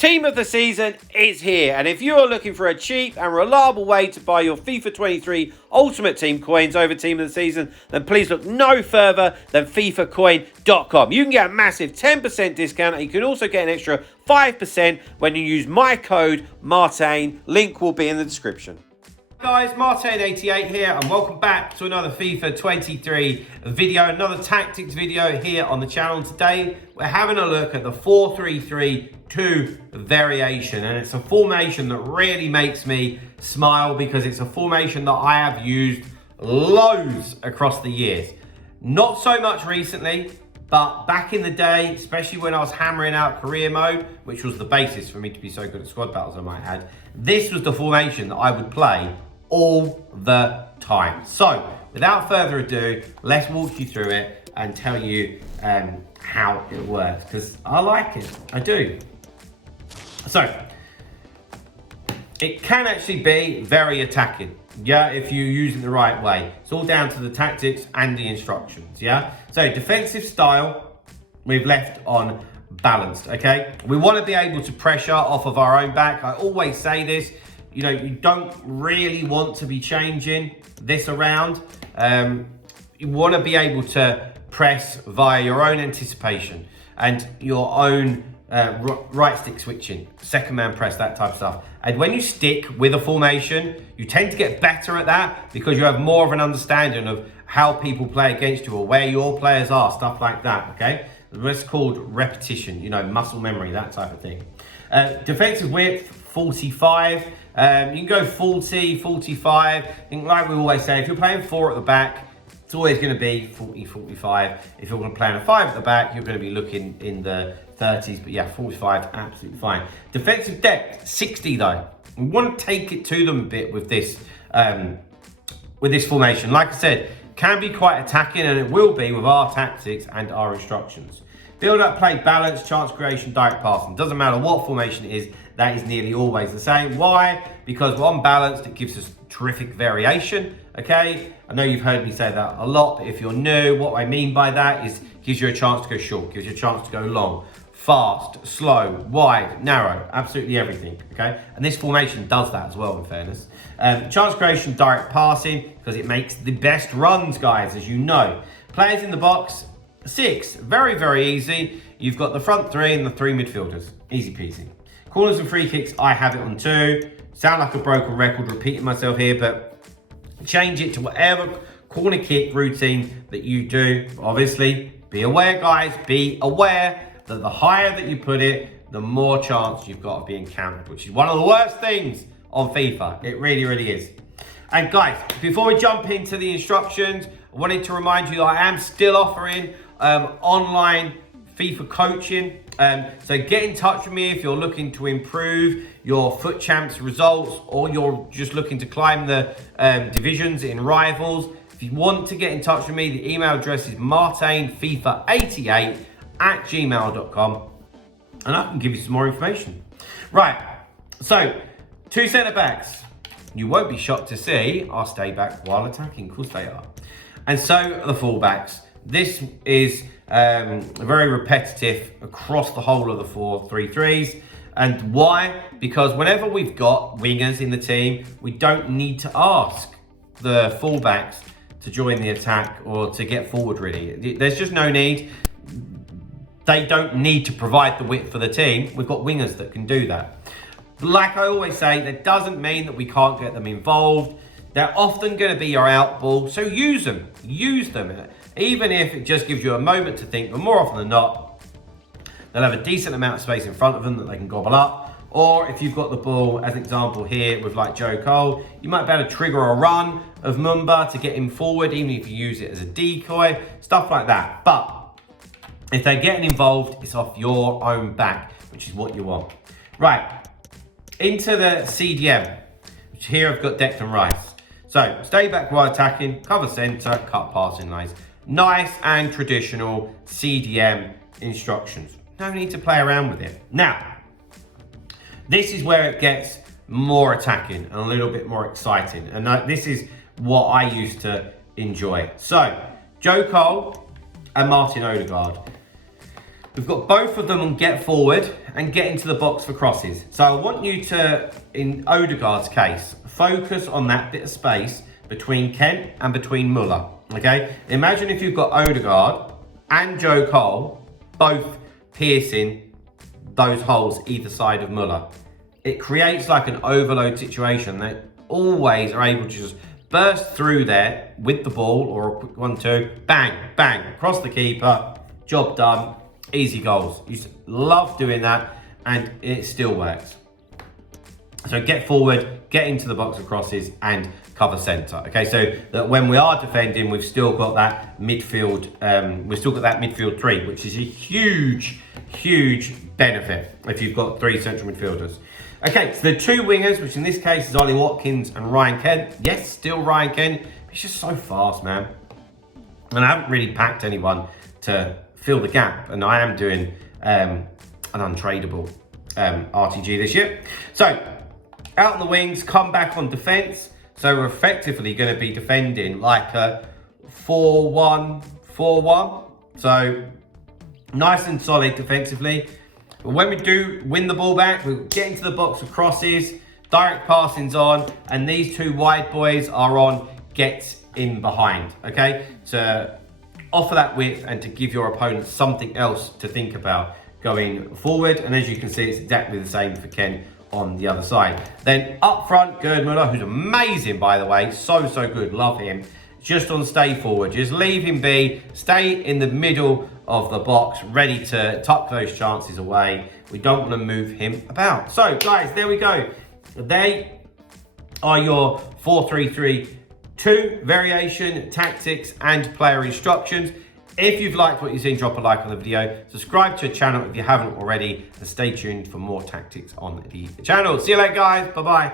Team of the season is here, and if you're looking for a cheap and reliable way to buy your FIFA 23 Ultimate Team coins over Team of the Season, then please look no further than FIFAcoin.com. You can get a massive 10% discount, and you can also get an extra 5% when you use my code Martain. Link will be in the description. Guys, Martain88 here, and welcome back to another FIFA 23 video, another tactics video here on the channel. Today we're having a look at the 4-3-3-2 variation, and it's a formation that really makes me smile because it's a formation that I have used loads across the years. Not so much recently, but back in the day, especially when I was hammering out career mode, which was the basis for me to be so good at squad battles, I might add, this was the formation that I would play all the time. So without further ado, let's walk you through it and tell you how it works, because I like it, I do. So it can actually be very attacking, yeah, if you use it the right way. It's all down to the tactics and the instructions, yeah. So defensive style, we've left on balanced, okay. We want to be able to pressure off of our own back. I always say this, you know, you don't really want to be changing this around. You want to be able to press via your own anticipation and your own right stick switching, second man press, that type of stuff. And when you stick with a formation, you tend to get better at that because you have more of an understanding of how people play against you or where your players are, stuff like that, okay? It's called repetition, you know, muscle memory, that type of thing. Defensive width, 45. You can go 40, 45. I think, like we always say, if you're playing 4 at the back, it's always going to be 40, 45. If you're going to play a 5 at the back, you're going to be looking in the 30s. But yeah, 45, absolutely fine. Defensive depth, 60 though. We want to take it to them a bit with this formation. Like I said, can be quite attacking, and it will be with our tactics and our instructions. Build up, play, balance, chance creation, direct passing. Doesn't matter what formation it is, that is nearly always the same. Why? Because we're unbalanced, it gives us terrific variation, okay? I know you've heard me say that a lot, but if you're new, what I mean by that is gives you a chance to go short, gives you a chance to go long, fast, slow, wide, narrow, absolutely everything, okay? And this formation does that as well, in fairness. Chance creation, direct passing, because it makes the best runs, guys, as you know. Players in the box, 6, very, very easy. You've got the front 3 and the 3 midfielders, easy peasy. Corners and free kicks, I have it on 2. Sound like a broken record repeating myself here, but change it to whatever corner kick routine that you do. Obviously, be aware, guys, be aware that the higher that you put it, the more chance you've got of being countered, which is one of the worst things on FIFA. It really, really is. And guys, before we jump into the instructions, I wanted to remind you that I am still offering online FIFA coaching. So get in touch with me if you're looking to improve your Foot Champs results, or you're just looking to climb the divisions in Rivals. If you want to get in touch with me, the email address is martainfifa88@gmail.com, and I can give you some more information. Right, so 2 centre backs. You won't be shocked to see are stay back while attacking, of course they are. And so are the fullbacks. This is very repetitive across the whole of the 4-3-3s. And why? Because whenever we've got wingers in the team, we don't need to ask the fullbacks to join the attack or to get forward, really. There's just no need. They don't need to provide the width for the team. We've got wingers that can do that. Like I always say, that doesn't mean that we can't get them involved. They're often going to be your out ball, so use them. Use them. Even if it just gives you a moment to think, but more often than not, they'll have a decent amount of space in front of them that they can gobble up. Or if you've got the ball, as an example here with like Joe Cole, you might be able to trigger a run of Mumba to get him forward, even if you use it as a decoy, stuff like that. But if they're getting involved, it's off your own back, which is what you want. Right, into the CDM, which here I've got Declan Rice. So stay back while attacking, cover centre, cut passing lanes. Nice and traditional CDM instructions. No need to play around with it. Now, this is where it gets more attacking and a little bit more exciting. And this is what I used to enjoy. So, Joe Cole and Martin Odegaard. we've got both of them on get forward and get into the box for crosses. So I want you to, in Odegaard's case, focus on that bit of space between Kent and between Muller, okay? Imagine if you've got Odegaard and Joe Cole both piercing those holes either side of Muller. It creates like an overload situation. They always are able to just burst through there with the ball, or a quick 1-2, bang, bang, across the keeper, job done, easy goals. You love doing that, and it still works. So get forward, get into the box of crosses, and cover centre. Okay, so that when we are defending, we've still got that midfield. We've still got that midfield three, which is a huge, huge benefit if you've got three central midfielders. Okay, so the two wingers, which in this case is Ollie Watkins and Ryan Kent. Yes, still Ryan Kent. He's just so fast, man. And I haven't really packed anyone to fill the gap, and I am doing an untradeable RTG this year. So out on the wings, come back on defence. So we're effectively going to be defending like a 4-1-4-1. So nice and solid defensively. But when we do win the ball back, we get into the box of crosses, direct passing's on, and these two wide boys are on get in behind, okay? To offer that width and to give your opponent something else to think about going forward. And as you can see, it's exactly the same for Ken on the other side. Then up front, Gerd Muller, who's amazing, by the way, so good, love him. Just on stay forward, just leave him be, stay in the middle of the box, ready to tuck those chances away. We don't want to move him about. So guys, there we go. They are your 4-3-3-2 variation, tactics and player instructions. If you've liked what you've seen, drop a like on the video, subscribe to the channel if you haven't already, and stay tuned for more tactics on the channel. See you later guys, bye bye.